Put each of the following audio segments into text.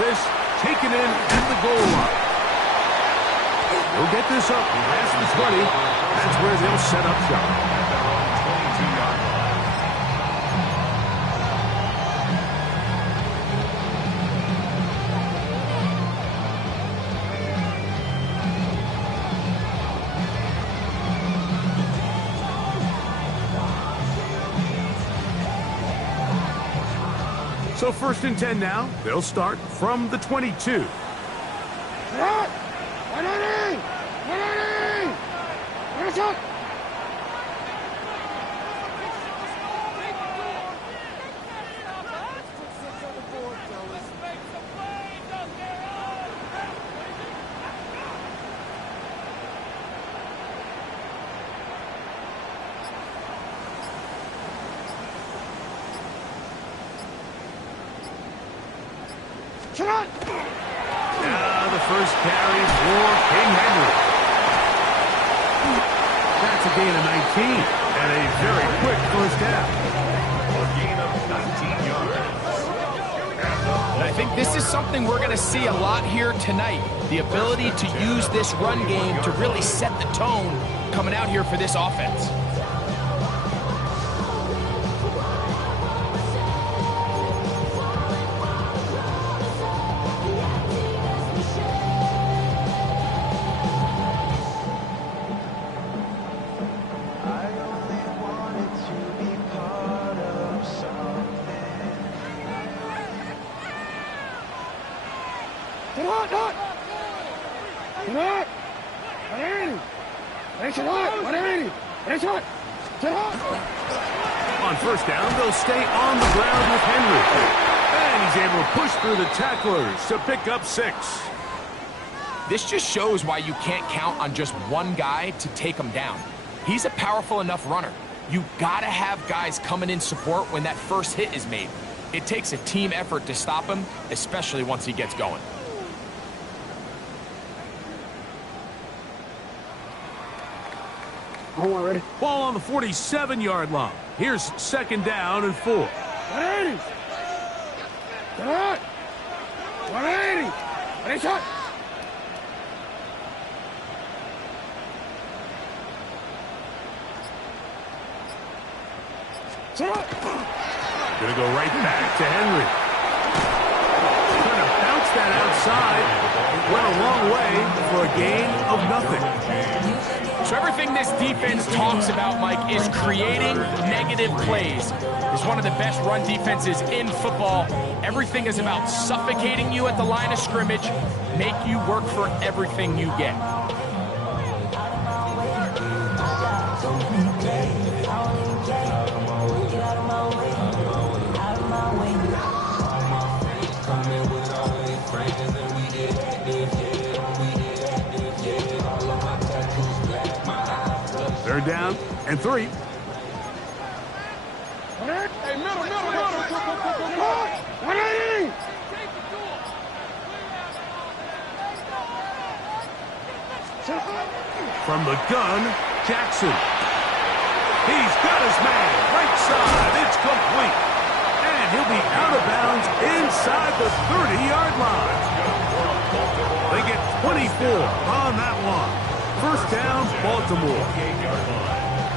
This taken in at the goal line. He'll get this up past the 20. That's where they'll set up shop. So 1st and 10 now. They'll start from the 22. Now the first carry for King Henry. That's a gain of 19 and a very quick first down. A gain of 19 yards. And I think this is something we're going to see a lot here tonight. The ability to use this run game to really set the tone coming out here for this offense. On first down, they'll stay on the ground with Henry. And he's able to push through the tacklers to pick up 6. This just shows why you can't count on just one guy to take him down. He's a powerful enough runner. You gotta have guys coming in support when that first hit is made. It takes a team effort to stop him, especially once he gets going. Ready? Ball on the 47-yard line. Here's 2nd down and 4. 180. Get out. 180. Ready, shot. Gonna go right back to Henry. Trying to bounce that outside. Went a long way for a gain of nothing. So everything this defense talks about, Mike, is creating negative plays. It's one of the best run defenses in football. Everything is about suffocating you at the line of scrimmage, make you work for everything you get. Third down and 3. Hey, middle. 180. From the gun, Jackson. He's got his man. Right side. It's complete. And he'll be out of bounds inside the 30-yard line. They get 24 on that one. First down, Baltimore.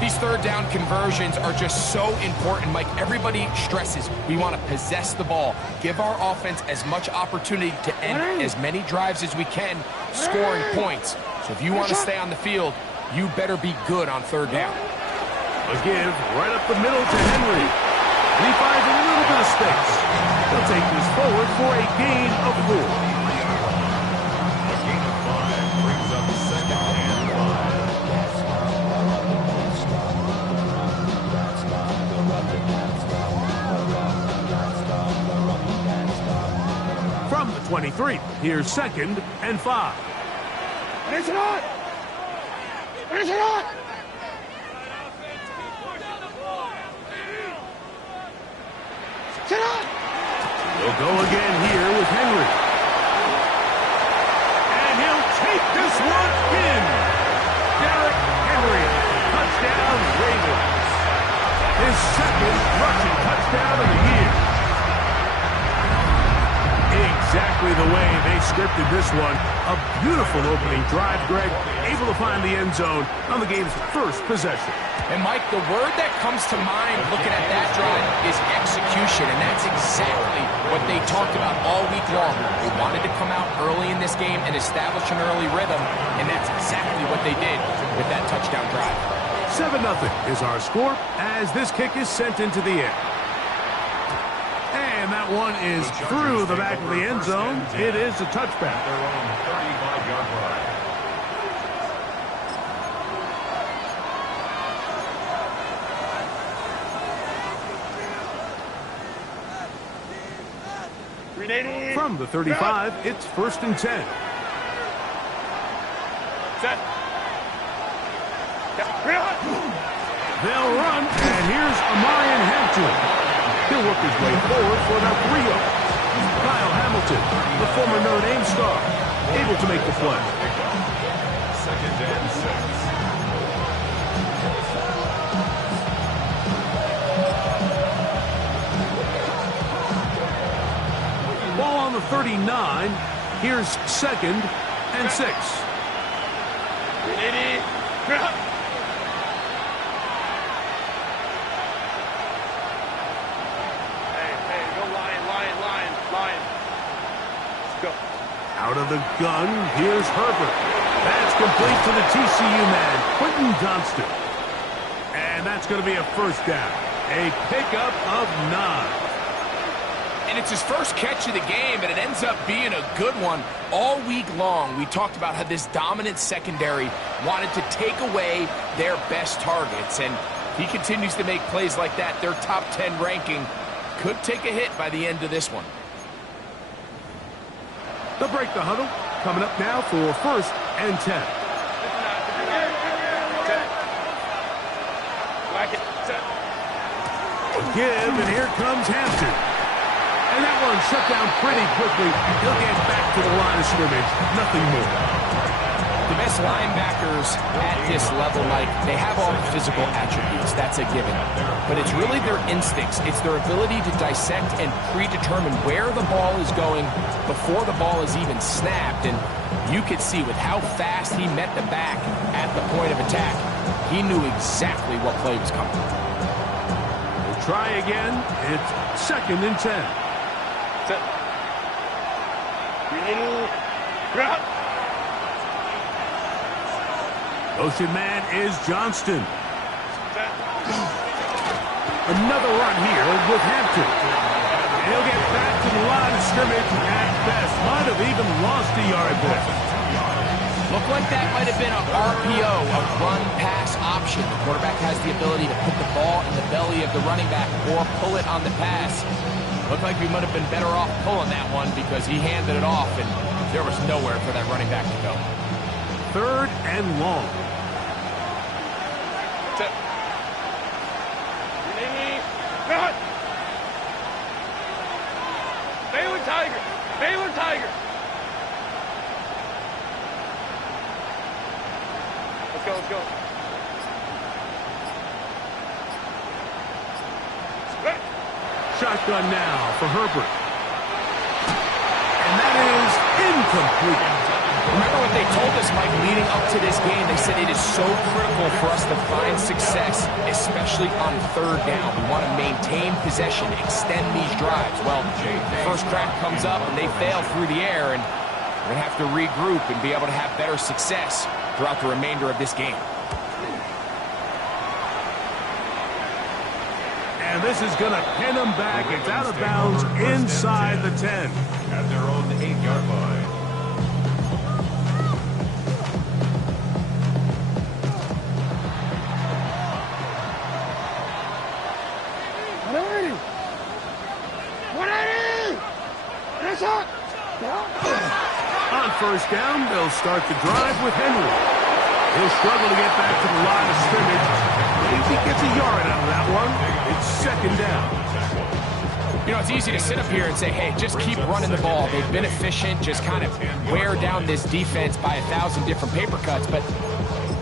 These third down conversions are just so important, Mike. Everybody stresses we want to possess the ball, give our offense as much opportunity to end as many drives as we can, scoring points. So if you want to stay on the field, you better be good on third down. A give right up the middle to Henry. And he finds a little bit of space. He'll take this forward for a gain of 4. From the 23, here's 2nd and 5. Finish it on! Finish it on! Sit on! We'll go again here with Henry. And he'll take this one in. Derrick Henry, touchdown Ravens. His 2nd rushing touchdown of the year. Exactly the way they scripted this one. A beautiful opening drive, Greg. Able to find the end zone on the game's first possession. And, Mike, the word that comes to mind looking at that drive is execution, and that's exactly what they talked about all week long. They wanted to come out early in this game and establish an early rhythm, and that's exactly what they did with that touchdown drive. 7-0 is our score as this kick is sent into the air. And that one is through the back of the end zone. It is a touchback. Their own 35-yard line. From the 35, it's 1st and 10. Set. They'll run, and here's Amarian Hampton. He'll work his way forward for about 3 yards. Kyle Hamilton, the former Notre Dame star, able to make the play. 2nd and 6. Ball on the 39. Here's 2nd and 6. Out of the gun, here's Herbert. That's complete to the TCU man, Quentin Johnston. And that's going to be a 1st down. A pickup of 9. And it's his first catch of the game, and it ends up being a good one. All week long, we talked about how this dominant secondary wanted to take away their best targets. And he continues to make plays like that. Their top 10 ranking could take a hit by the end of this one. They'll break the huddle. Coming up now for 1st and 10. Give, and here comes Hampton. And that one shut down pretty quickly. He'll get back to the line of scrimmage. Nothing more. The best linebackers at this level, Mike, they have all the physical attributes. That's a given. But it's really their instincts. It's their ability to dissect and predetermine where the ball is going before the ball is even snapped. And you could see with how fast he met the back at the point of attack, he knew exactly what play was coming. We'll try again. It's 2nd and 10. Motion man is Johnston. Another run here with Hampton. And he'll get back to the line of scrimmage at best. Might have even lost a yard there. Looked like that might have been a RPO, a run-pass option. The quarterback has the ability to put the ball in the belly of the running back or pull it on the pass. Looked like we might have been better off pulling that one because he handed it off, and there was nowhere for that running back to go. 3rd and long. Baylor Tiger! Baylor Tiger! Let's go, let's go. Shotgun now for Herbert. And that is incomplete. Remember what they told us, Mike, leading up to this game? They said it is so critical for us to find success, especially on 3rd down. We want to maintain possession, extend these drives. Well, the first crack comes up and they fail through the air, and we're going to have to regroup and be able to have better success throughout the remainder of this game. And this is going to pin them back. It's out of bounds inside the 10. At their own 8-yard line. On 1st down, they'll start the drive with Henry. He'll struggle to get back to the line of scrimmage. He gets a yard out of that one. It's 2nd down. You know, it's easy to sit up here and say, hey, just keep running the ball. They've been efficient, just kind of wear down this defense by 1,000 different paper cuts. But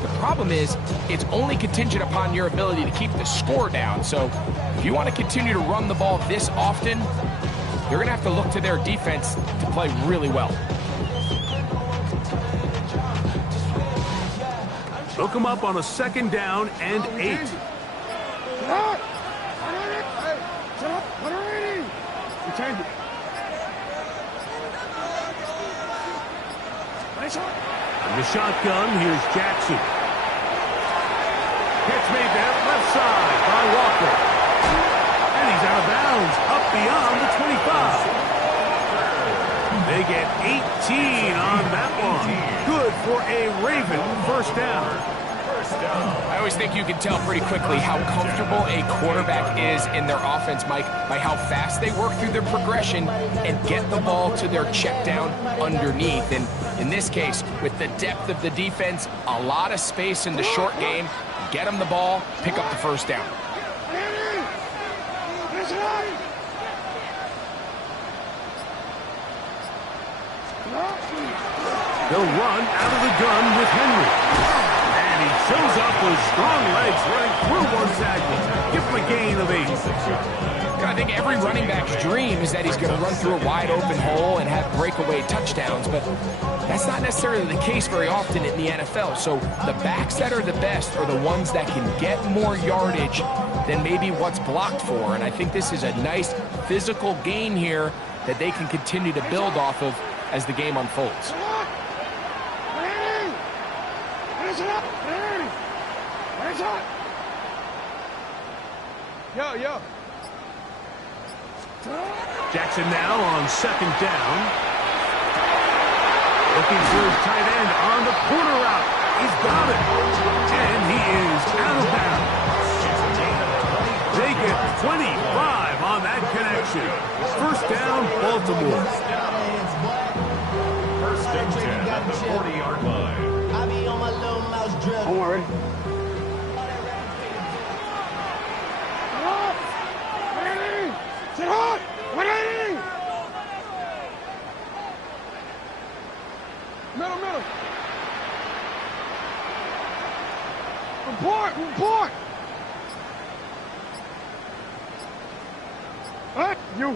the problem is, it's only contingent upon your ability to keep the score down. So if you want to continue to run the ball this often, they're going to have to look to their defense to play really well. Hook him up on a 2nd down and 8. In the shotgun, here's Jackson. Catch made there, left side by Walker. And he's out of bounds, up beyond the 25. They get 18 on that one. Good for a Raven first down. I always think you can tell pretty quickly how comfortable a quarterback is in their offense, Mike, by how fast they work through their progression and get the ball to their check down underneath. And in this case, with the depth of the defense, a lot of space in the short game, get them the ball, pick up the first down. They'll run out of the gun with Henry. He shows up with strong legs running through one tackle. Give him a gain of 8. I think every running back's dream is that he's going to run through a wide open hole and have breakaway touchdowns, but that's not necessarily the case very often in the NFL. So the backs that are the best are the ones that can get more yardage than maybe what's blocked for. And I think this is a nice physical gain here that they can continue to build off of as the game unfolds. Yo. Jackson now on 2nd down. Looking for his tight end on the corner route. He's got it. And he is out of bounds. They get 25 on that connection. First down, Baltimore. First and 10 at the 40-yard line. I'm already. Sit hard! 180! Middle. Report! What? You.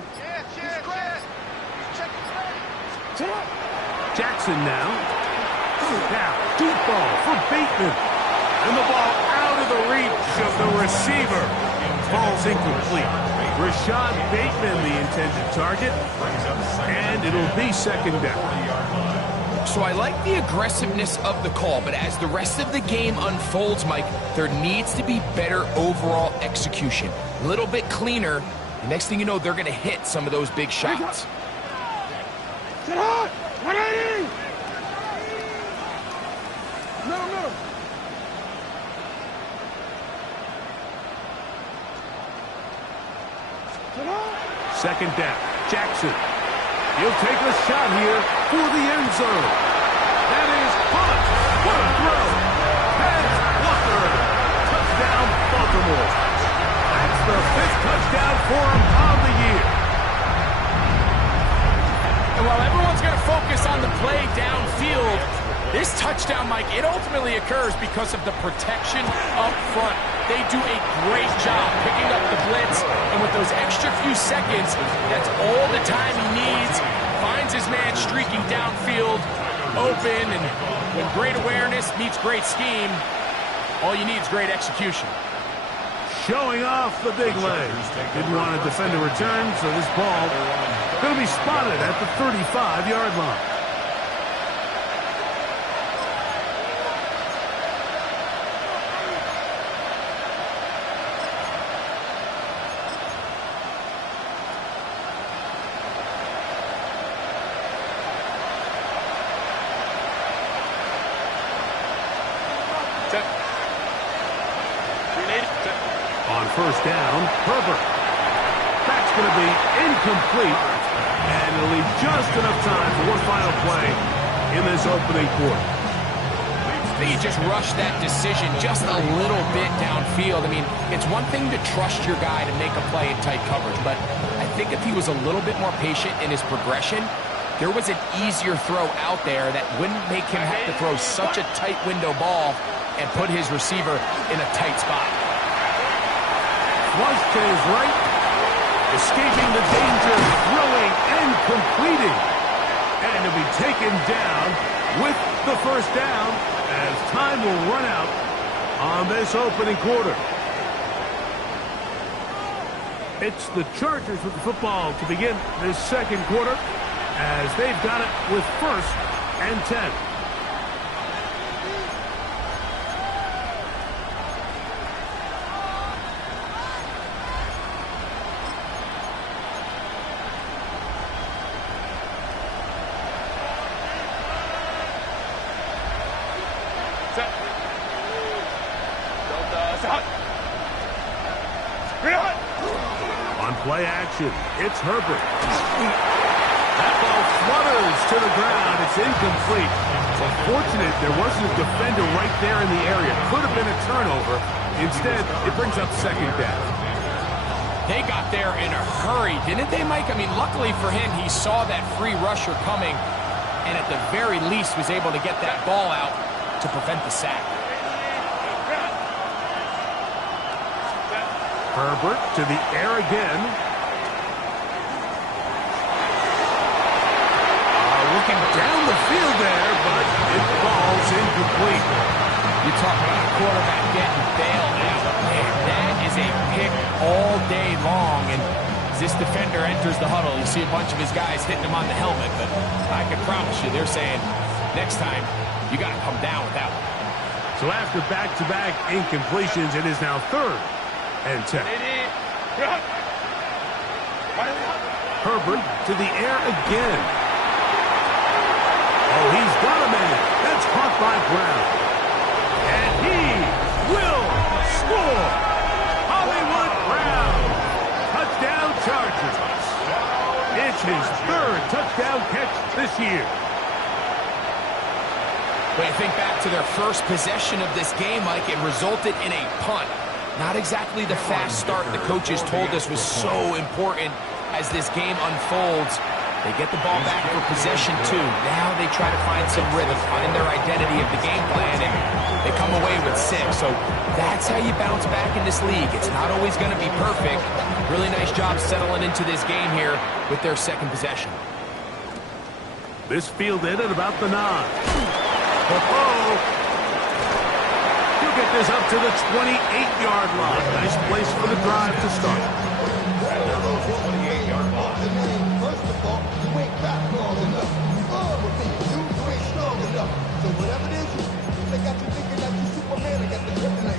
Sit up. Jackson now. Now, deep ball for Bateman. And the ball out of the reach of the receiver. Ball's incomplete. Rashad Bateman, the intended target. And it'll be 2nd down. So I like the aggressiveness of the call, but as the rest of the game unfolds, Mike, there needs to be better overall execution. A little bit cleaner. The next thing you know, they're going to hit some of those big shots. Sit hard! 180! Middle. 2nd down. Jackson. He'll take a shot here for the end zone. That is caught. What a throw. Pass Walker. Touchdown, Baltimore. That's the 5th touchdown for him on the year. And while everyone's going to focus on the play downfield, this touchdown, Mike, it ultimately occurs because of the protection up front. They do a great job picking up the blitz, and with those extra few seconds, that's all the time he needs. Finds his man streaking downfield, open, and when great awareness meets great scheme, all you need is great execution. Showing off the big legs. Didn't want to defend a return, so this ball going to be spotted at the 35-yard line. On first down, Herbert. That's going to be incomplete, and it'll leave just enough time for one final play in this opening quarter. I think he just rushed that decision just a little bit downfield. I mean, it's one thing to trust your guy to make a play in tight coverage, but I think if he was a little bit more patient in his progression, there was an easier throw out there that wouldn't make him have to throw such a tight window ball and put his receiver in a tight spot. Flush to his right, escaping the danger, throwing and completing. And he'll be taken down with the first down as time will run out on this opening quarter. It's the Chargers with the football to begin this second quarter as they've got it with 1st and 10. On play action, it's Herbert. That ball flutters to the ground. It's incomplete. Unfortunate there wasn't a defender right there in the area. Could have been a turnover. Instead, it brings up second down. They got there in a hurry, didn't they, Mike? I mean, luckily for him, he saw that free rusher coming and at the very least was able to get that ball out to prevent the sack. Herbert to the air again. Looking down the field there, but it falls incomplete. You talk about a quarterback getting bailed out. Man, that is a pick all day long. And as this defender enters the huddle, you see a bunch of his guys hitting him on the helmet. But I can promise you, they're saying, next time, you got to come down with that one. So after back-to-back incompletions, it is now 3rd and 10. Herbert to the air again. Oh, he's got a man. That's caught by Brown. And he will score. Hollywood Brown. Touchdown Chargers. It's his 3rd touchdown catch this year. When you think back to their first possession of this game, Mike, it resulted in a punt. Not exactly the fast start the coaches told us was so important as this game unfolds. They get the ball back for possession 2. Now they try to find some rhythm, find their identity of the game plan, and they come away with 6. So that's how you bounce back in this league. It's not always going to be perfect. Really nice job settling into this game here with their second possession. This fielded at about the 9. Oh, he'll get this up to the 28-yard line. Nice place for the drive to start. So whatever it is, they got you thinking that you Superman. I got the kryptonite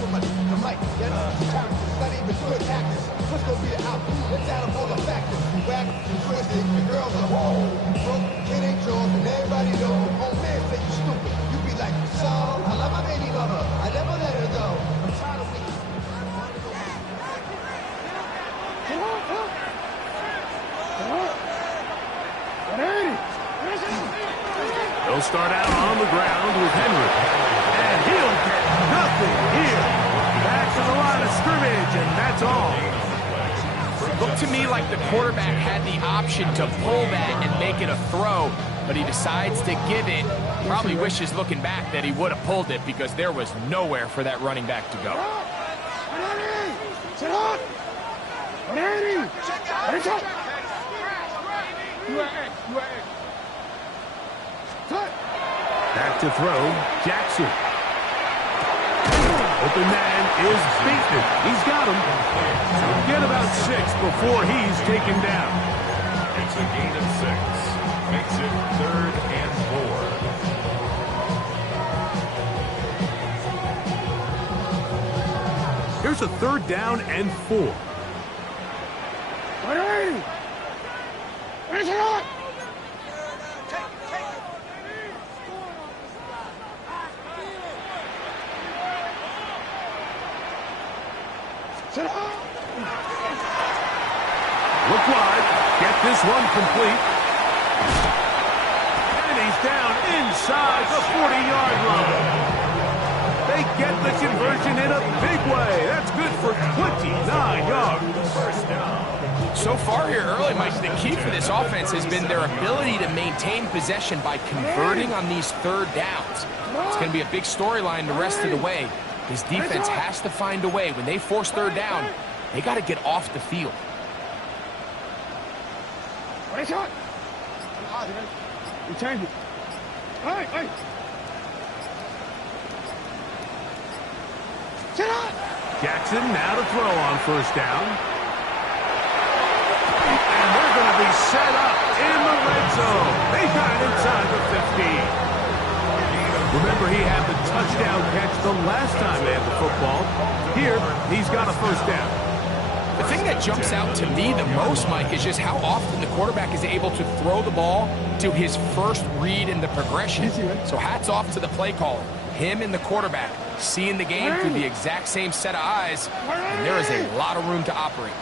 for the mic. That's not even good actors. What's gonna be the outcome? Let's add up all the factors. You whack, you twisted, the girls are whoa. Broke, kid ain't yours, and everybody knows. Oh man, say you stupid. You be like, so I love my baby mother. I never let her go. I'm tired of waiting. They'll start out on the ground with Henry. And he'll get nothing here. Back to the line of scrimmage, and that's all. Looked to me like the quarterback had the option to pull that and make it a throw, but he decides to give it. Probably wishes looking back that he would have pulled it because there was nowhere for that running back to go. Back to throw, Jackson. Open man is beaten. He's got him. He'll get about 6 before he's taken down. It's a gain of 6. Makes it 3rd and 4. Here's a 3rd down and 4. Look wide. Get this one complete. And he's down inside the 40-yard line. They get the conversion in a big way. That's good for 29 yards. First down. So far here early, Mike, the key for this offense has been their ability to maintain possession by converting on these 3rd downs. It's going to be a big storyline the rest of the way. This defense has to find a way. When they force 3rd down, they got to get off the field. Return. Hey, hey. Jackson now to throw on first down. And they're going to be set up in the red zone. They got it inside the 15. Remember, he had the touchdown catch the last time they had the football. Here, he's got a first down. The thing that jumps out to me the most, Mike, is just how often the quarterback is able to throw the ball to his first read in the progression. So hats off to the play caller. Him and the quarterback seeing the game through the exact same set of eyes, and there is a lot of room to operate.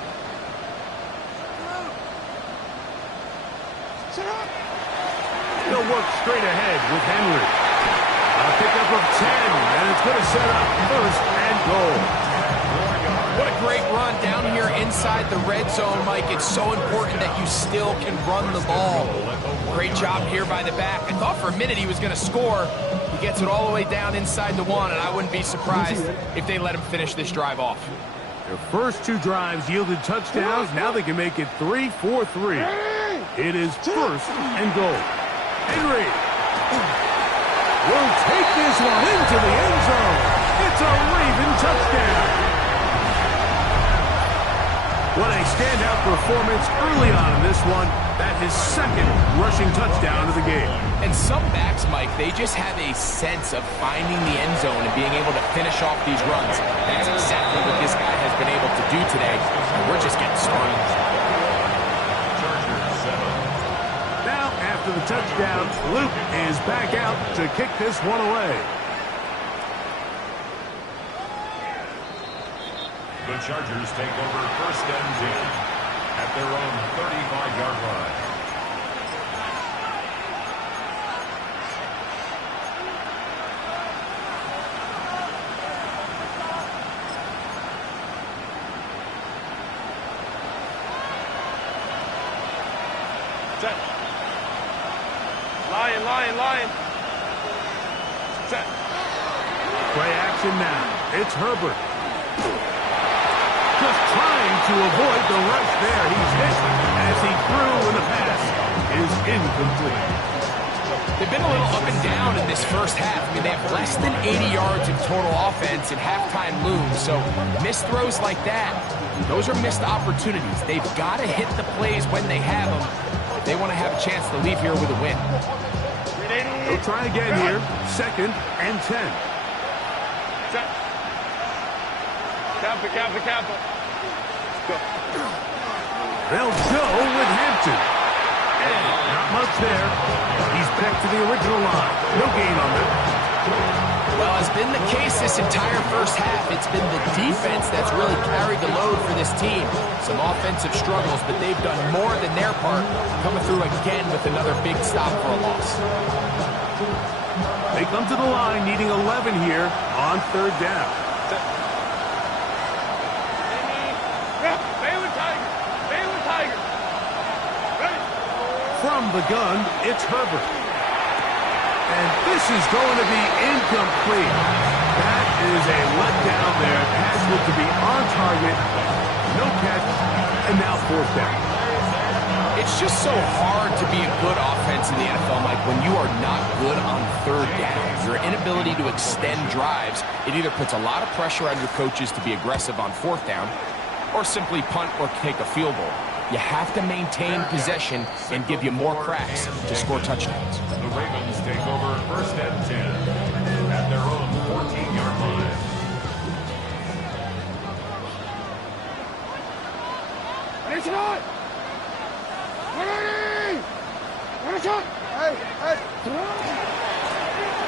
He'll work straight ahead with Henry. A pickup of 10, and it's going to set up first and goal. What a great run down here inside the red zone, Mike. It's so important that you still can run the ball. Great job here by the back. I thought for a minute he was going to score. He gets it all the way down inside the 1, and I wouldn't be surprised if they let him finish this drive off. Their first 2 drives yielded touchdowns. Now they can make it 3-4-3. It is first and goal. Henry will take this one into the end zone. It's a Raven touchdown. What a standout performance early on in this one. That his second rushing touchdown of the game. And some backs, Mike, they just have a sense of finding the end zone and being able to finish off these runs. That's exactly what this guy has been able to do today. And we're just getting started. Now, after the touchdown, Luke is back out to kick this one away. The Chargers take over first and 10 at their own 35-yard line. Set. Lion. Set. Play action now. It's Herbert. Just trying to avoid the rush there. He's hit as he threw, and the pass is incomplete. They've been a little up and down in this first half. I mean, they have less than 80 yards of total offense, and halftime looms. So missed throws like that, those are missed opportunities. They've got to hit the plays when they have them if they want to have a chance to leave here with a win. They'll try again here. Second and 10. Kappa. They'll go with Hampton. And not much there. He's back to the original line. No gain on that. Well, as been the case this entire first half, it's been the defense that's really carried the load for this team. Some offensive struggles, but they've done more than their part, coming through again with another big stop for a loss. They come to the line needing 11 here on third down. From the gun, it's Herbert. And this is going to be incomplete. That is a letdown there. Pass looked to be on target. No catch. And now fourth down. It's just so hard to be a good offense in the NFL, Mike, when you are not good on third down. Your inability to extend drives, it either puts a lot of pressure on your coaches to be aggressive on fourth down or simply punt or take a field goal. You have to maintain possession and give you more cracks to score touchdowns. The Ravens take over first and 10 at their own 14-yard line.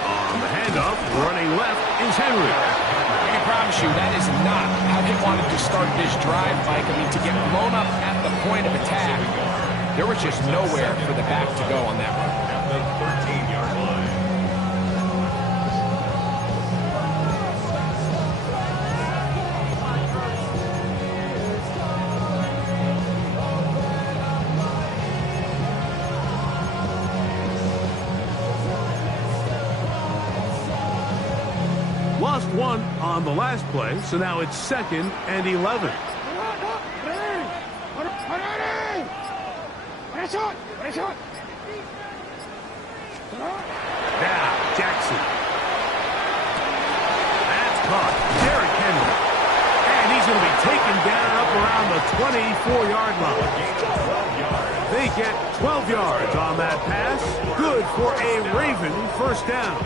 On the handoff, running left is Henry. I can promise you that is not how they wanted to start this drive, Mike. I mean, to get blown up at the point of attack, there was just nowhere for the back to go on that run. At the 13-yard line. Lost one on the last play, so now it's second and 11. Now, Jackson. That's caught. Derrick Henry. And he's going to be taken down up around the 24-yard line. They get 12 yards on that pass. Good for a Raven first down.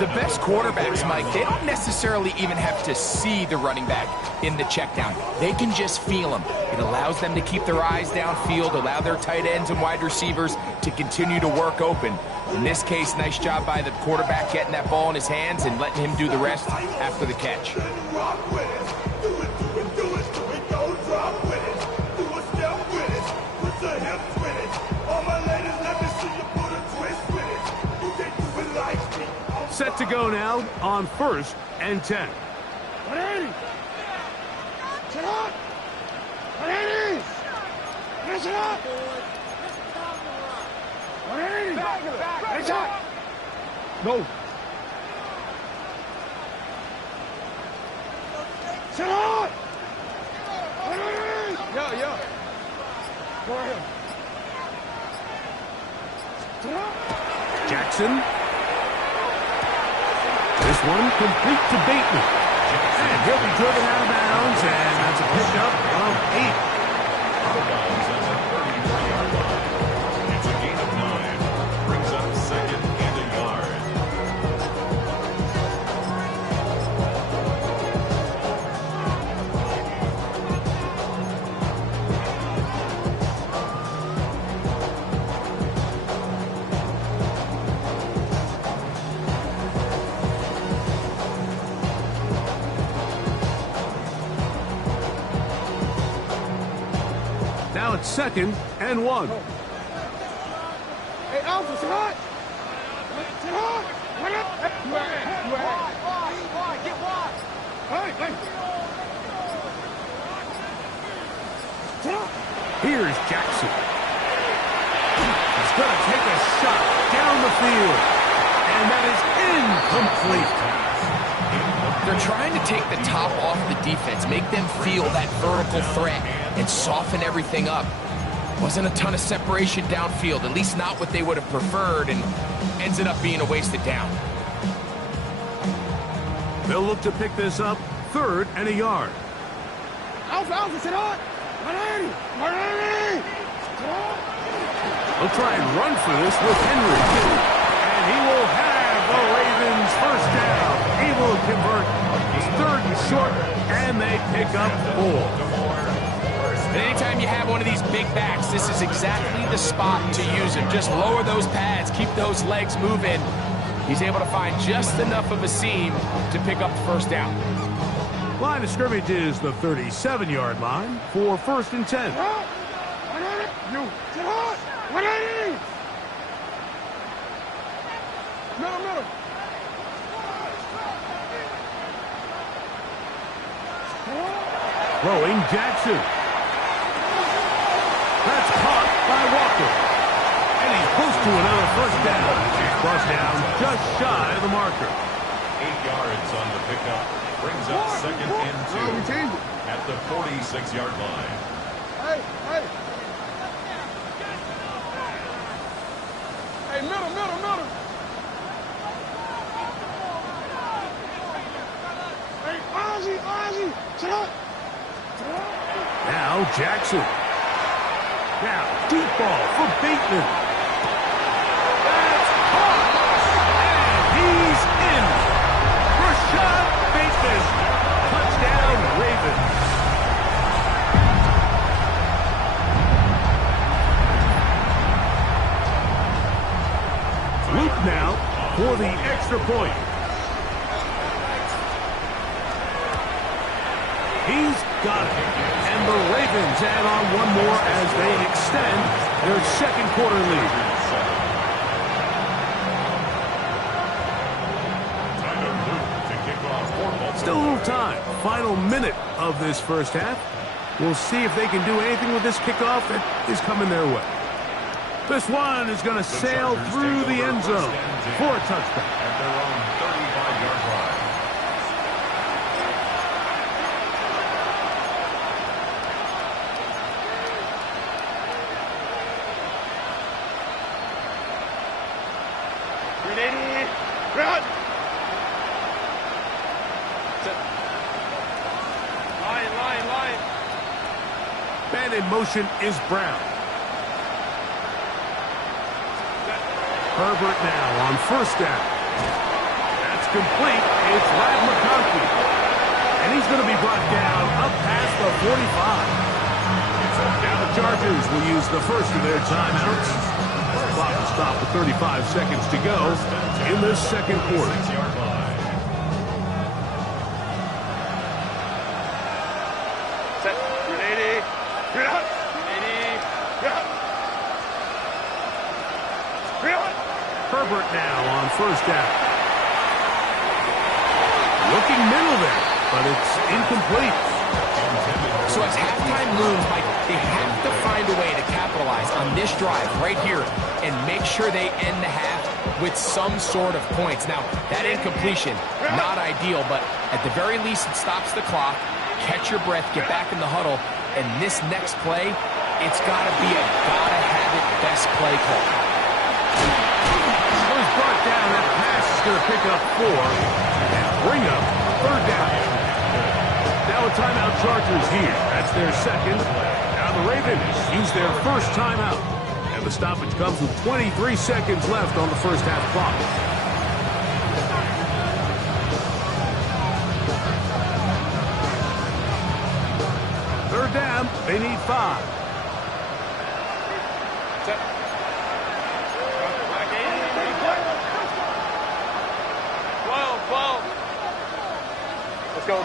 The best quarterbacks, Mike, they don't necessarily even have to see the running back in the check down. They can just feel him. It allows them to keep their eyes downfield, allow their tight ends and wide receivers to continue to work open. In this case, nice job by the quarterback getting that ball in his hands and letting him do the rest after the catch. Set to go now on 1st and 10. Go. Sit on. Yeah. Go ahead. Jackson. This one complete to Bateman. And he'll be driven out of bounds, and that's a pickup of 8. Out of bounds at the 33-yard line. It's a gain of 9. Brings up 2nd and a yard. Now it's 2nd and 1. Hey, Alpha, sit hot. Sit hot. Get wide. Hey. Sit hot. Here's Jackson. He's going to take a shot down the field. And that is incomplete. They're trying to take the top off the defense, make them feel that vertical threat, and soften everything up. Wasn't a ton of separation downfield, at least not what they would have preferred, and ends up being a wasted down. They'll look to pick this up 3rd and a yard. Alpha, sit hot. 180. They'll try and run for this with Henry. And he will have the Ravens first down. He will convert 3rd and short, and they pick up 4. Anytime you have one of these big backs, this is exactly the spot to use him. Just lower those pads, keep those legs moving. He's able to find just enough of a seam to pick up the first down. Line of scrimmage is the 37-yard line for 1st and 10. You sit hot. 180. Middle. Throwing Jackson. That's caught by Walker. And he's close to another first down. Cross down just shy of the marker. 8 yards on the pickup. Brings up 2nd and 2 at the 46-yard line. Hey. Hey, middle. Hey, Ozzy. Sit up. Now Jackson. Now deep ball for Bateman. That's caught. And he's in. Rashad Bateman. Touchdown Ravens. Luke now for the extra point. He's got it. And the Ravens add on one more as they extend their 2nd quarter lead. Still a little time. Final minute of this first half. We'll see if they can do anything with this kickoff that is coming their way. This one is going to sail through the end zone for a touchdown. At their own 35-yard line. Ready? Run! Line. Man in motion is Brown. Herbert now on first down. That's complete. It's Lac McConkey. And he's going to be brought down up past the 45. Now the Chargers will use the first of their timeouts. The clock will stop with 35 seconds to go in the second quarter. 6-yard line. Set. Ready? Run! Ready? Run! Run! Herbert now on first down. Looking middle there, but it's incomplete. So as halftime looms, Mike, they have to find a way to capitalize on this drive right here and make sure they end the half with some sort of points. Now, that incompletion, not ideal, but at the very least, it stops the clock. Catch your breath, get back in the huddle, and this next play, it's got to be a gotta-have-it best play call. He's brought down. That pass is going to pick up 4 and bring up third down. Now a timeout Chargers here. That's their second. Now the Ravens use their first timeout. And the stoppage comes with 23 seconds left on the first half clock. Third down, they need 5. Set. 12. Let's go.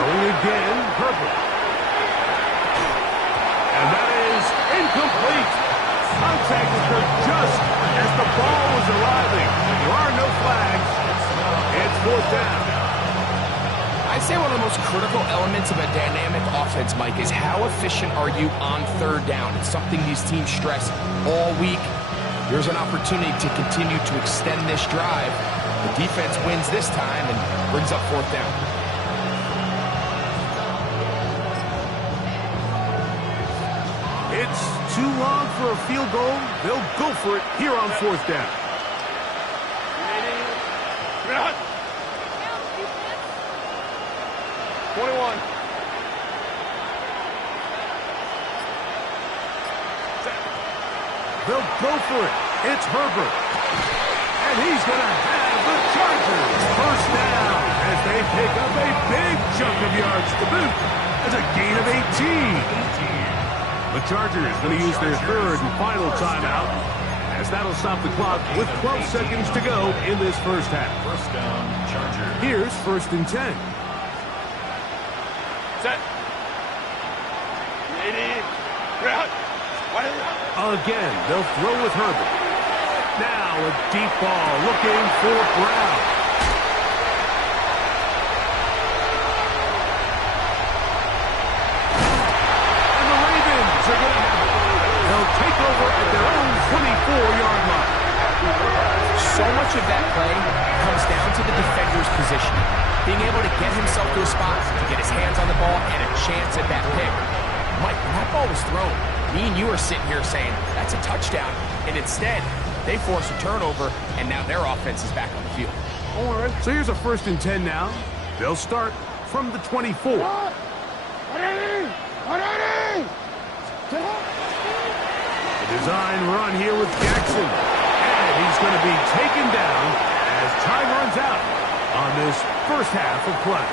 Going again, Herbert. And that is incomplete. Contact occurred just as the ball was arriving. There are no flags. It's fourth down. I'd say one of the most critical elements of a dynamic offense, Mike, is how efficient are you on third down. It's something these teams stress all week. Here's an opportunity to continue to extend this drive. The defense wins this time and brings up fourth down. It's too long for a field goal. They'll go for it here on fourth down. Ready? Run! 21. They'll go for it. It's Herbert. And he's going to have the Chargers first down as they pick up a big chunk of yards to boot. That's a gain of 18. The Chargers going to use their third and final timeout as that'll stop the clock with 12 seconds to go in this first half. First down, Chargers. Here's first and 10. Set. Ready? Run! Again, they'll throw with Herbert. Now a deep ball looking for Brown. And the Ravens are going to have it. They'll take over at their own 24-yard line. So much of that play comes down to the defender's position. Being able to get himself to a spot, to get his hands on the ball, and a chance at that pick. Mike, when that ball was thrown, me and you are sitting here saying, that's a touchdown. And instead, they force a turnover, and now their offense is back on the field. All right, so here's a first and 10 now. They'll start from the 24. Ready? The design run here with Jackson. And he's going to be taken down as time runs out on this first half of play.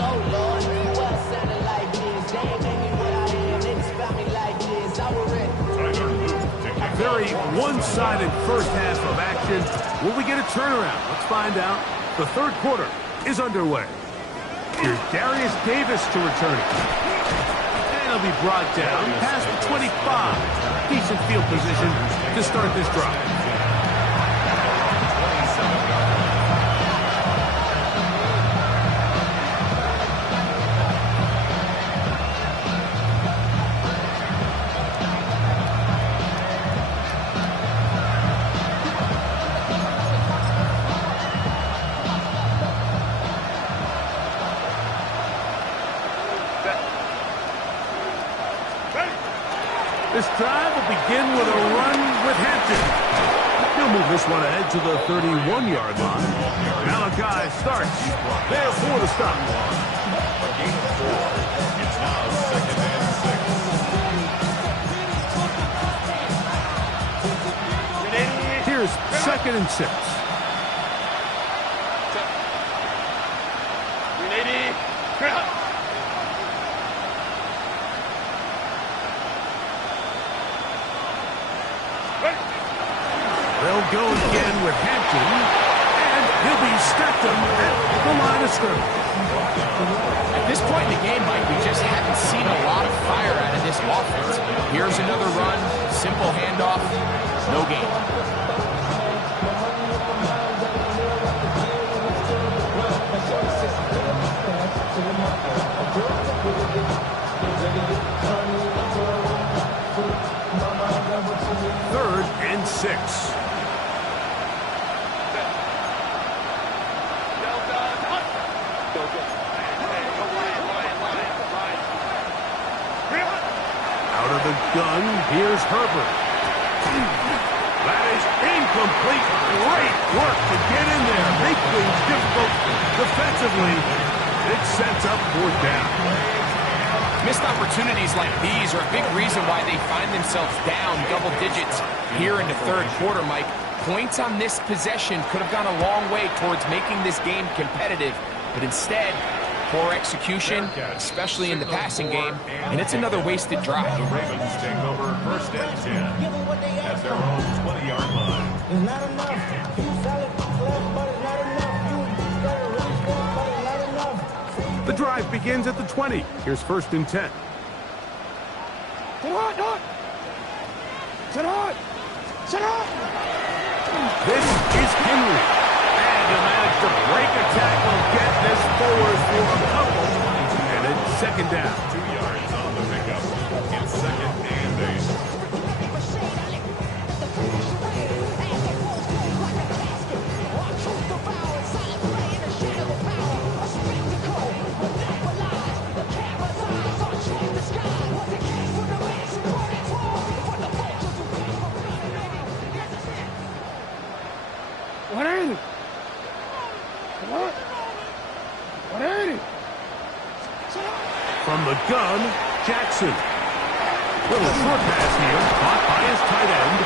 Oh Lord, who else sounded like this? They ain't made me what I am. They just found me like this. I was ready. A very one-sided first half of action. Will we get a turnaround? Let's find out. The third quarter is underway. Here's Darius Davis to return it. And he'll be brought down past the 25. Decent field position to start this drive. This drive will begin with a run with Hampton. He'll move this one ahead to the 31-yard line. Malachi starts there for the stop. A gain of 4. It's now 2nd and 6. Here's 2nd and 6. 380. They'll go again with Hampton, and he'll be stepped up at the line of scrimmage. At this point in the game, Mike, we just haven't seen a lot of fire out of this offense. Here's another run, simple handoff, no gain. Third and 6. Out of the gun, here's Herbert. That is incomplete. Great work to get in there. Make things difficult defensively. It sets up 4th down. Missed opportunities like these are a big reason why they find themselves down double digits here in the 3rd quarter, Mike. Points on this possession could have gone a long way towards making this game competitive, but instead, poor execution, especially in the passing game, and it's another wasted drive. The Ravens take over 1st and 10 at their own 20-yard line. It's not enough. You solid, but it's not enough. You gotta really step, but it's not enough. The drive begins at the 20. Here's 1st and 10. This is Henry. And he managed to break a tackle, get this forward for a couple, and it's 2nd down. 2 yards on the pickup. It's 2nd and 8. From the gun, Jackson. Little short pass here, caught by his tight end.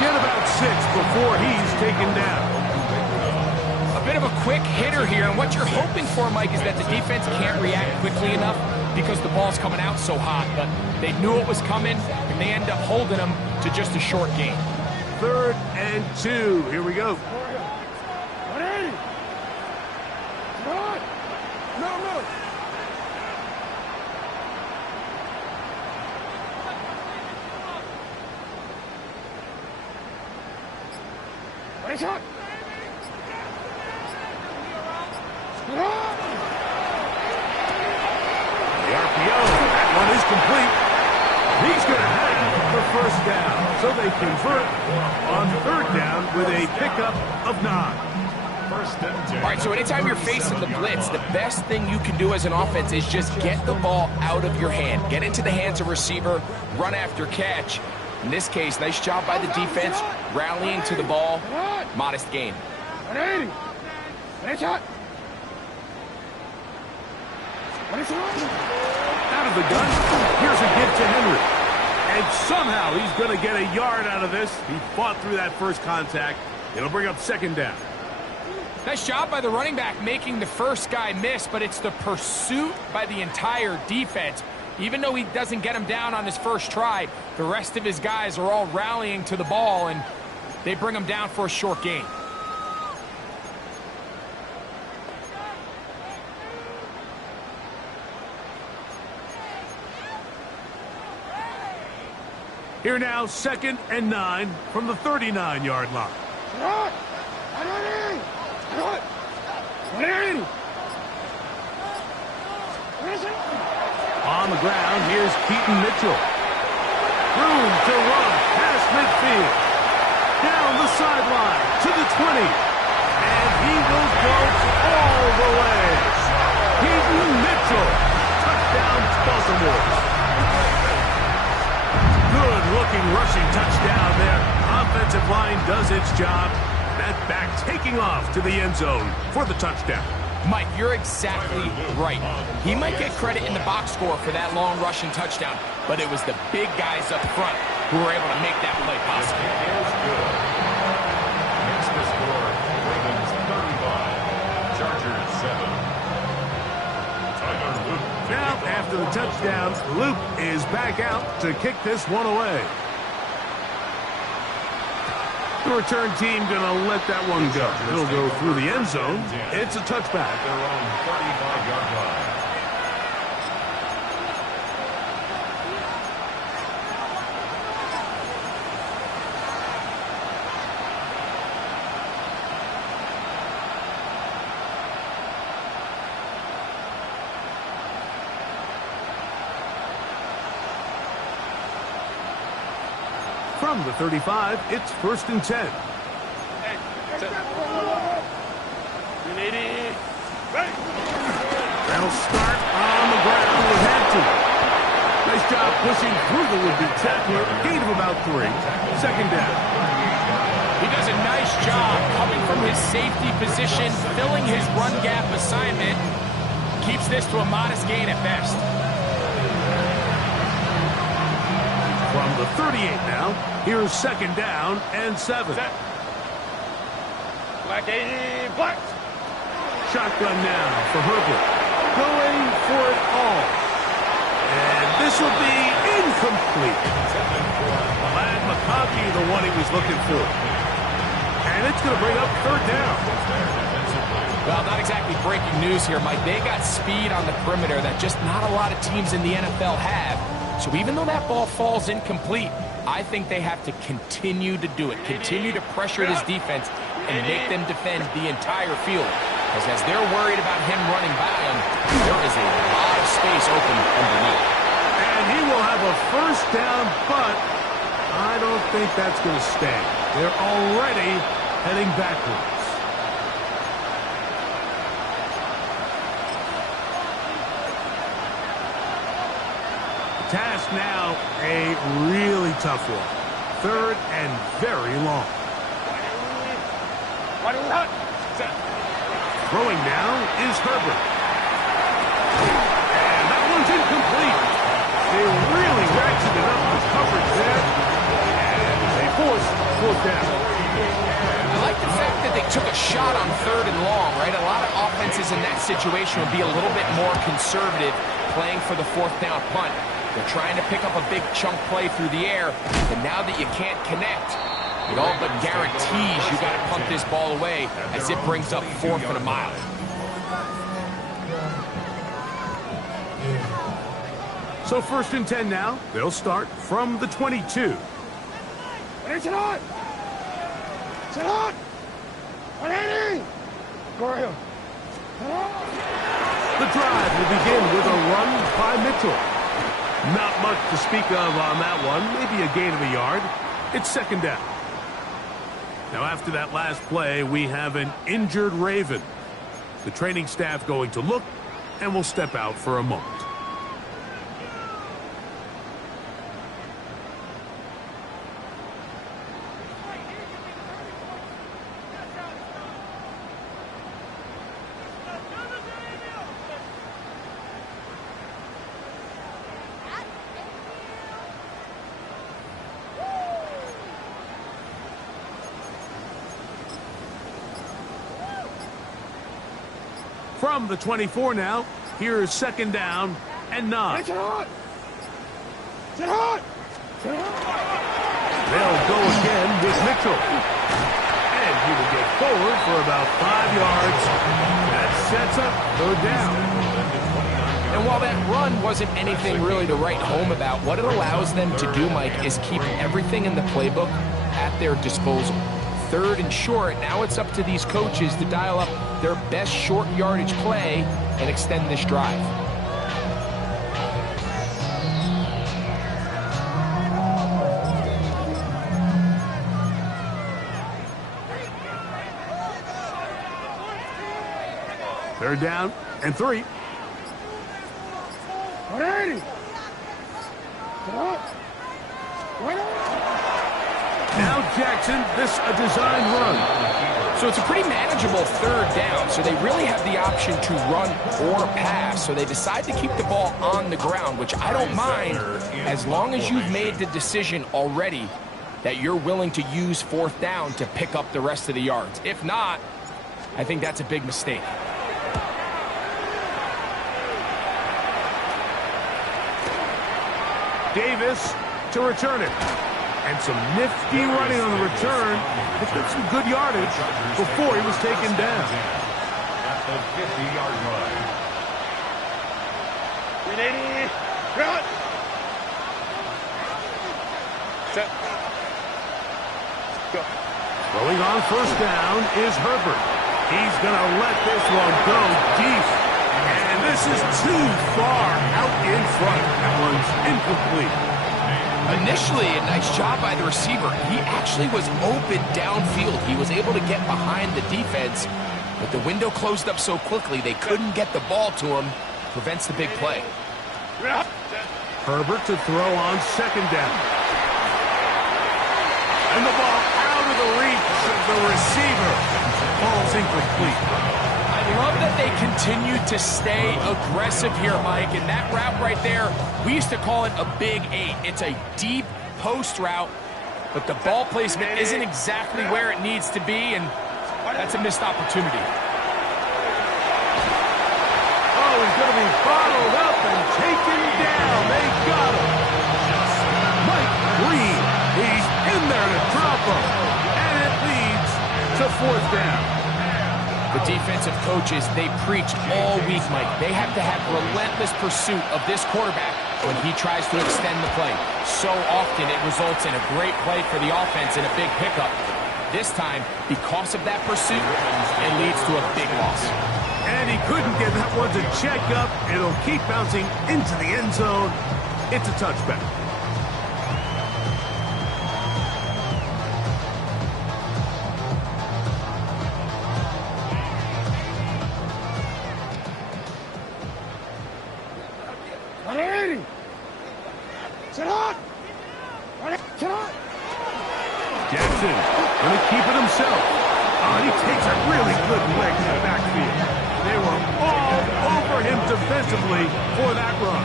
Get about 6 before he's taken down. A bit of a quick hitter here, and what you're hoping for, Mike, is that the defense can't react quickly enough because the ball's coming out so hot, but they knew it was coming, and they end up holding them to just a short gain. 3rd and 2. Here we go. The RPO, that one is complete. He's going to have the 1st down. So they convert on 3rd down with a pickup of 9. 1st and 10. All right, so anytime you're facing the blitz, the best thing you can do as an offense is just get the ball out of your hand. Get into the hands of receiver, run after catch. In this case, nice job by the defense, rallying to the ball. Modest gain. Out of the gun, here's a give to Henry. And somehow he's going to get a yard out of this. He fought through that first contact. It'll bring up 2nd down. Nice job by the running back making the first guy miss, but it's the pursuit by the entire defense. Even though he doesn't get him down on his first try, the rest of his guys are all rallying to the ball, and they bring him down for a short gain. Here now, 2nd and 9 from the 39-yard line. On the ground, here's Keaton Mitchell. Room to run past midfield. Down the sideline to the 20. And he will go all the way. Keaton Mitchell. Touchdown, Baltimore. looking rushing touchdown there. Offensive line does its job. That back taking off to the end zone for the touchdown. Mike, you're exactly right. He might get credit in the box score for that long rushing touchdown, but it was the big guys up front who were able to make that play possible. Makes the score Ravens 35, Chargers 7. Tyler Luke. Now, after the touchdown, Luke is back out to kick this one away. The return team going to let that one go. It'll go through the end zone. It's a touchback. At their own 35-yard line. From the 35, it's 1st and 10. That'll start on the ground. It had to. Nice job pushing through the would-be tackler. Gain of about 3. 2nd down. He does a nice job coming from his safety position, filling his run gap assignment. Keeps this to a modest gain at best. From the 38 now, here's 2nd down and 7. Black 80, black. Shotgun now for Herbert. Going for it all. And this will be incomplete. Glad McConkey, the one he was looking for. And it's going to bring up 3rd down. Well, not exactly breaking news here, Mike. They got speed on the perimeter that just not a lot of teams in the NFL have. So even though that ball falls incomplete, I think they have to continue to do it. Continue to pressure this defense and make them defend the entire field. Because as they're worried about him running by them, there is a lot of space open underneath. And he will have a 1st down, but I don't think that's going to stay. They're already heading backwards. Task now, a really tough one. 3rd and very long. Throwing now is Herbert. And that one's incomplete. They really ratcheted up the coverage there. And they forced 4th down. I like the fact that they took a shot on 3rd and long, right? A lot of offenses in that situation would be a little bit more conservative playing for the 4th down punt. They're trying to pick up a big chunk play through the air, but now that you can't connect, it all but guarantees you got to punt this ball away as it brings up 4th and a mile. So 1st and 10 now. They'll start from the 22. It's on! It's on! 180! Corio! The drive will begin with a run by Mitchell. Not much to speak of on that one. Maybe a gain of a yard. It's 2nd down. Now, after that last play, we have an injured Raven. The training staff going to look, and will step out for a moment. From the 24 now, here's 2nd down and 9. It's on! It's on! They'll go again with Mitchell. And he will get forward for about 5 yards. That sets up 3rd down. And while that run wasn't anything really to write home about, what it allows them to do, Mike, is keep everything in the playbook at their disposal. 3rd and short, now it's up to these coaches to dial up their best short yardage play and extend this drive. Third down and 3. 180! Now Jackson, this a design run. So it's a pretty manageable third down, so they really have the option to run or pass, so they decide to keep the ball on the ground, which I don't mind as long as you've made the decision already that you're willing to use fourth down to pick up the rest of the yards. If not, I think that's a big mistake. Davis to return it. And some nifty running on the return. Picked up some good yardage before he was taken down. At the 50-yard line. Ready, run. Set. Go. Throwing on first down is Herbert. He's going to let this one go deep. And this is too far out in front. That one's incomplete. Initially, a nice job by the receiver. He actually was open downfield. He was able to get behind the defense, but the window closed up so quickly they couldn't get the ball to him. Prevents the big play. Herbert to throw on second down. And the ball out of the reach of the receiver. Ball's incomplete. I love that they continue to stay aggressive here, Mike, and that route right there, we used to call it a big 8. It's a deep post route, but the ball placement isn't exactly where it needs to be, and that's a missed opportunity. Oh, he's going to be bottled up and taken down. They got him. Mike Green, he's in there to drop him, and it leads to fourth down. The defensive coaches, they preach all week, Mike. They have to have relentless pursuit of this quarterback when he tries to extend the play. So often it results in a great play for the offense and a big pickup. This time, because of that pursuit, it leads to a big loss. And he couldn't get that one to check up. It'll keep bouncing into the end zone. It's a touchback. Jackson going to keep it himself. Oh, and he takes a really good leg to the backfield. They were all over him defensively for that run.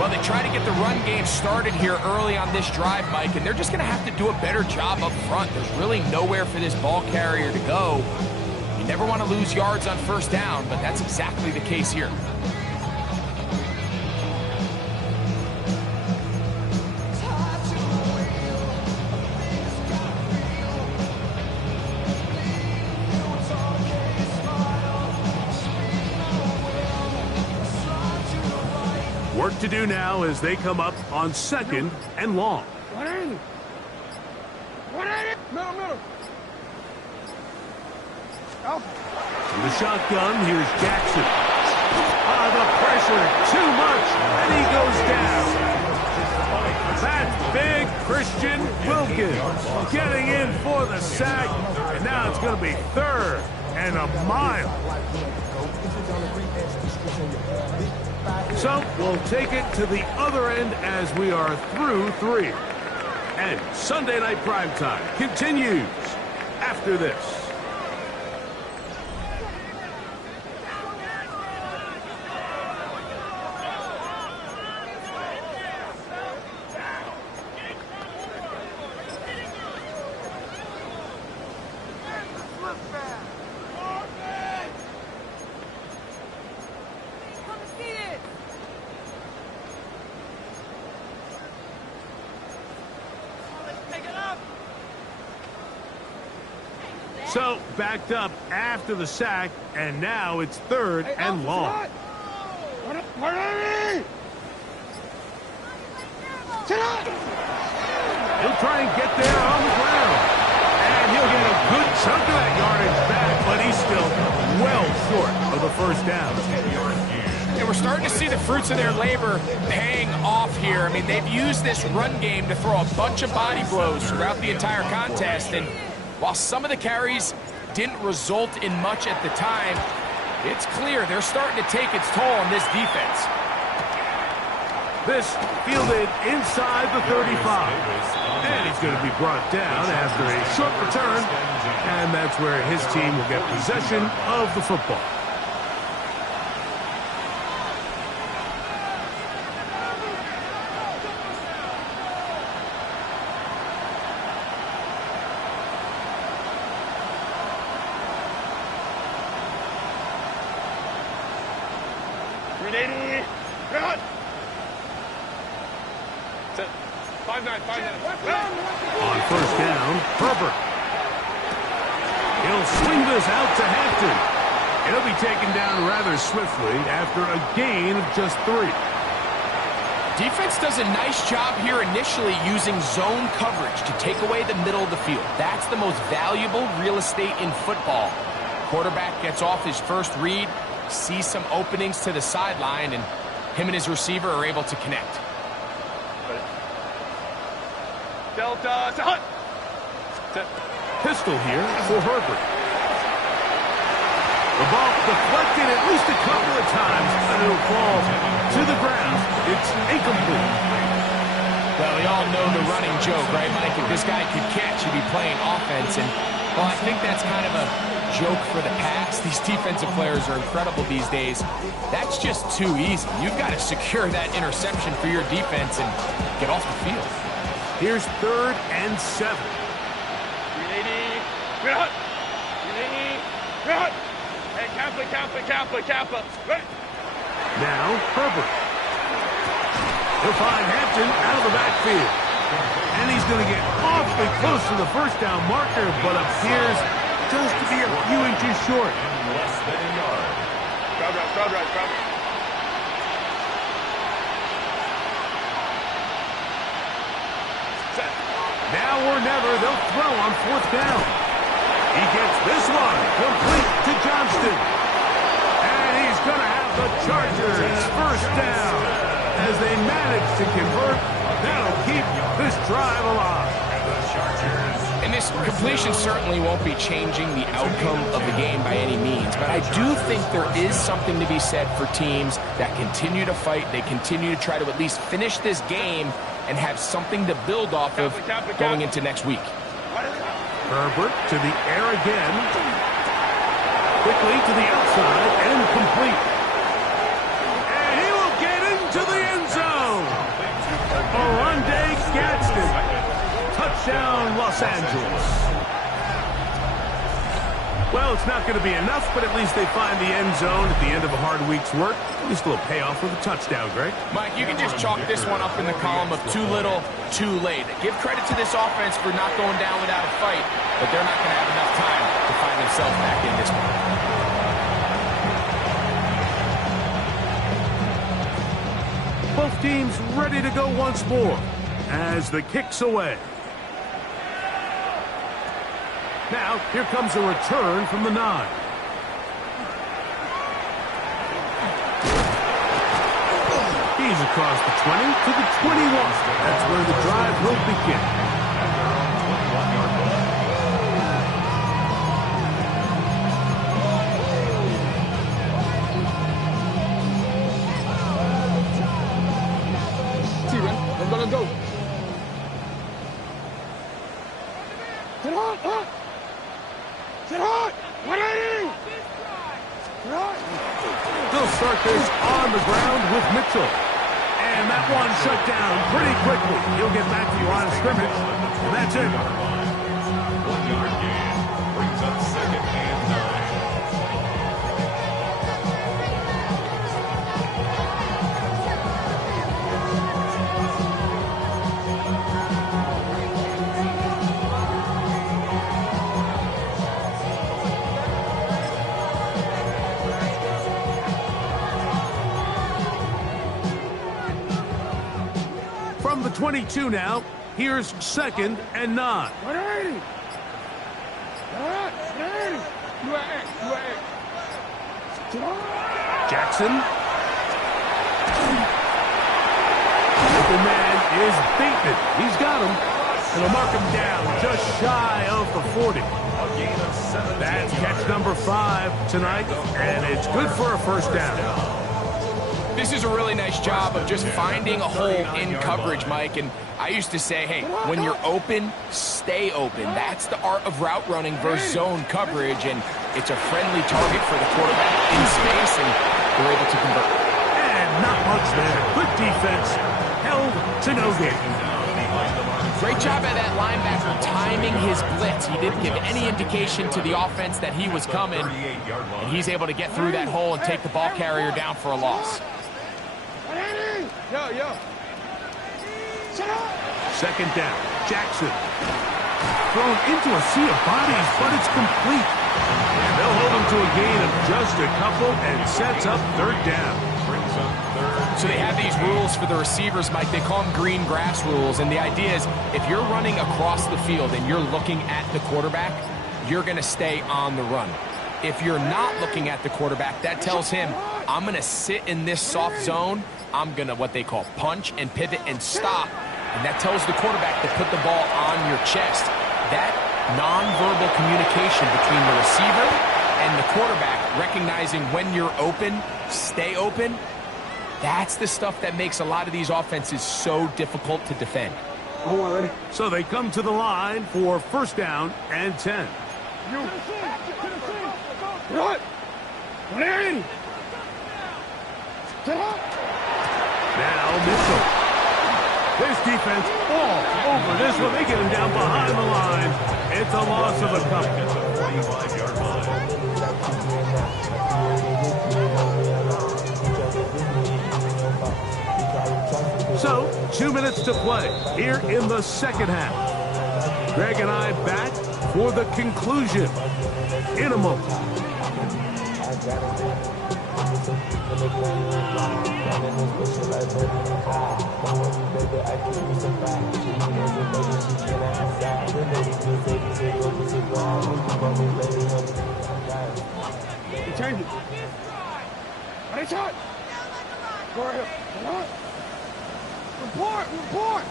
Well, they try to get the run game started here early on this drive, Mike, and they're just going to have to do a better job up front. There's really nowhere for this ball carrier to go. You never want to lose yards on first down, but that's exactly the case here. Work to do now as they come up on second and long. From the shotgun, here's Jackson. The pressure, too much, and he goes down. That's big Christian Wilkins getting in for the sack, and now it's going to be third and a mile. So we'll take it to the other end as we are through 3. And Sunday Night Primetime continues after this. So, backed up after the sack, and now it's third and long. He'll try and get there on the ground. And he'll get a good chunk of that yardage back, but he's still well short of the first down. And we're starting to see the fruits of their labor paying off here. I mean, they've used this run game to throw a bunch of body blows throughout the entire contest, and while some of the carries didn't result in much at the time, it's clear they're starting to take its toll on this defense. This fielded inside the 35. And he's going to be brought down after a short return. And that's where his team will get possession of the football. On first down, Herbert. He'll swing this out to Hampton. He'll be taken down rather swiftly after a gain of just 3. Defense does a nice job here initially using zone coverage to take away the middle of the field. That's the most valuable real estate in football. Quarterback gets off his first read, sees some openings to the sideline, and him and his receiver are able to connect. Delta, hut. Pistol here for Herbert. The ball deflected at least a couple of times, and it'll fall to the ground. It's incomplete. Well, we all know the running joke, right, Mike? If this guy could catch, he'd be playing offense. And, well, I think that's kind of a joke for the past. These defensive players are incredible these days. That's just too easy. You've got to secure that interception for your defense and get off the field. Here's 3rd and 7. 380. Good hut. 380. Good hut. Hey, Kappa. Right. Now, Herbert. He'll find Hampton out of the backfield. And he's going to get awfully close to the first down marker, but appears just to be a few inches short. Less than a yard. Crowd right. Now or never, they'll throw on 4th down. He gets this one complete to Johnston. And he's going to have the Chargers first down. As they manage to convert, that'll keep this drive alive. And this completion certainly won't be changing the outcome of the game by any means, but I do think there is something to be said for teams that continue to fight. They continue to try to at least finish this game and have something to build off of going into next week. Herbert to the air again. Quickly to the outside and complete. And he will get into the end zone. Oronde Gadsden. Touchdown, Los Angeles. Well, it's not going to be enough, but at least they find the end zone at the end of a hard week's work. At least a little payoff with a touchdown, Greg. Mike, you can just chalk this one up in the column of too little, too late. Give credit to this offense for not going down without a fight, but they're not going to have enough time to find themselves back in this one. Both teams ready to go once more as the kick's away. Now, here comes a return from the 9. He's across the 20 to the 21. That's where the drive will begin. Let's go. Get on, Get hot! 180! Get hot! They'll start this on the ground with Mitchell. And that one shut down pretty quickly. He'll get back to the line of scrimmage. And that's it. 1 yard gain. Brings up 2nd and 9. From the 22 now, here's 2nd and 9. 180! Jackson. The man is beaten. He's got him. And they'll mark him down just shy of the 40. That's catch number 5 tonight, and it's good for a first down. This is a really nice job of just finding a hole in coverage, Mike. And I used to say, hey, when you're open, stay open. That's the art of route running versus zone coverage, and it's a friendly target for the quarterback in space, and they're able to convert. And not much there. Good defense. Held to no gain. Great job by that linebacker timing his blitz. He didn't give any indication to the offense that he was coming, and he's able to get through that hole and take the ball carrier down for a loss. Yo. Second down. Jackson. Thrown into a sea of bodies, but it's complete. And they'll hold him to a gain of just a couple and sets up third down. So they have these rules for the receivers, Mike. They call them green grass rules. And the idea is if you're running across the field and you're looking at the quarterback, you're going to stay on the run. If you're not looking at the quarterback, that tells him, I'm going to sit in this soft zone. I'm going to what they call punch and pivot and stop. And that tells the quarterback to put the ball on your chest. That nonverbal communication between the receiver and the quarterback, recognizing when you're open, stay open, that's the stuff that makes a lot of these offenses so difficult to defend. Hold on, ready? So they come to the line for first down and 10. What? What are you? Now Mitchell. This defense all over this one. They get him down behind the line. It's a loss of a couple. 45-yard line. So, 2 minutes to play here in the second half. Greg and I back for the conclusion in a moment. Change it. Ready, shot. Go right here. Come on. Report.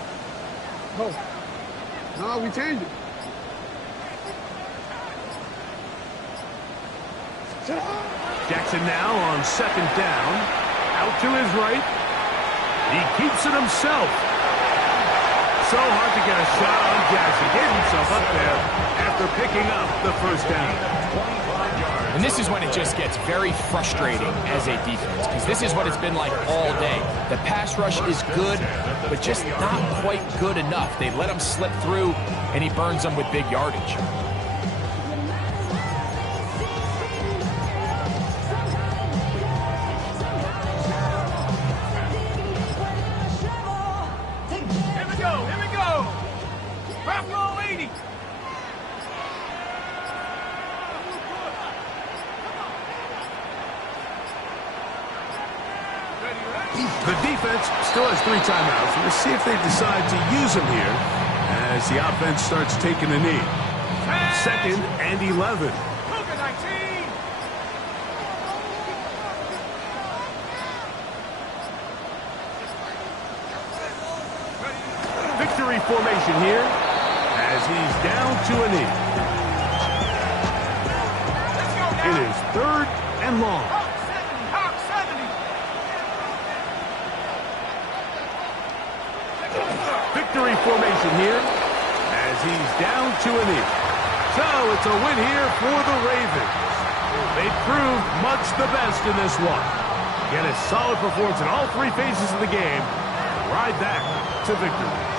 Go. No, we changed it. Jackson now on second down. Out to his right. He keeps it himself. So hard to get a shot on Jackson. Gave himself up there after picking up the first down. And this is when it just gets very frustrating as a defense, because this is what it's been like all day. The pass rush is good, but just not quite good enough. They let him slip through, and he burns them with big yardage. Here we go. Buffalo 80. The defense still has 3 timeouts. We'll see if they decide to use them here as the offense starts taking a knee. Second and 11. Victory formation here as he's down to a knee. It is third and long. Victory formation here as he's down to a knee. So it's a win here for the Ravens. They proved much the best in this one. Get a solid performance in all 3 phases of the game. Ride back to victory.